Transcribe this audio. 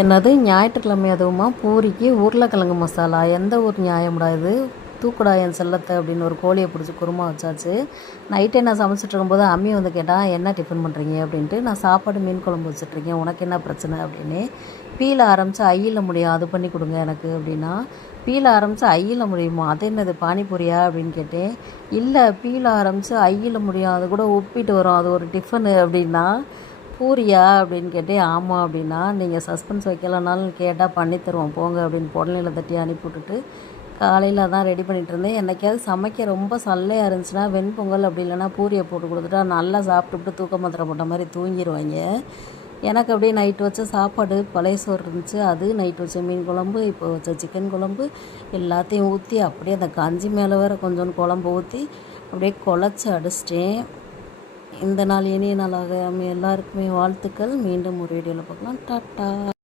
என்னது ஞாயிற்றுக்கிழமை அதுவுமா பூரிக்கு உருளைக்கிழங்கு மசாலா? எந்த ஊர் நியாயம்டா இது? தூக்குடா என் செல்லத்தை அப்படின்னு ஒரு கோழியை பிடிச்சி குருமா வச்சாச்சு. நைட்டே நான் சமைச்சிட்டு இருக்கும்போது அம்மி வந்து கேட்டால் என்ன டிஃபன் பண்ணுறீங்க அப்படின்ட்டு. நான் சாப்பாடு மீன் குழம்பு வச்சுட்ருக்கேன், உனக்கு என்ன பிரச்சனை அப்படின்னு. பீல ஆரம்பித்து ஐயில் முடியும், அது பண்ணி கொடுங்க எனக்கு அப்படின்னா. பீல ஆரம்பித்து ஐயில் முடியுமா? அது என்னது பானிபூரியா அப்படின்னு கேட்டேன். இல்லை, பீல ஆரம்பித்து ஐயில் முடியும், அது கூட உப்பிட்டு வரும், அது ஒரு டிஃபனு அப்படின்னா. பூரியா அப்படின்னு கேட்டேன். ஆமாம் அப்படின்னா. நீங்கள் சஸ்பென்ஸ் வைக்கலனாலும் கேட்டால் பண்ணி தருவோம் போங்க அப்படின்னு புடலையில் தட்டி அனுப்பி விட்டுட்டு காலையில் தான் ரெடி பண்ணிகிட்டு இருந்தேன். என்றைக்காவது சமைக்க ரொம்ப சல்லையாக இருந்துச்சுன்னா வெண்பொங்கல் அப்படி இல்லைன்னா பூரியை போட்டு கொடுத்துட்டா நல்லா சாப்பிட்டுவிட்டு தூக்க மாத்திரை போட்ட மாதிரி தூங்கிடுவாங்க. எனக்கு அப்படியே நைட்டு வச்ச சாப்பாடு பழைய சோறு இருந்துச்சு, அது நைட்டு வச்ச மீன் குழம்பு, இப்போ வச்ச சிக்கன் குழம்பு எல்லாத்தையும் ஊற்றி அப்படியே அந்த கஞ்சி மேலே வேறு கொஞ்சோண்டு குழம்பு ஊற்றி அப்படியே குழச்சி அடிச்சிட்டேன். இந்த நாள் இனிய நாளாக எல்லாருக்குமே வாழ்த்துக்கள். மீண்டும் ஒரு வீடியோவில் பார்க்கலாம். டாட்டா.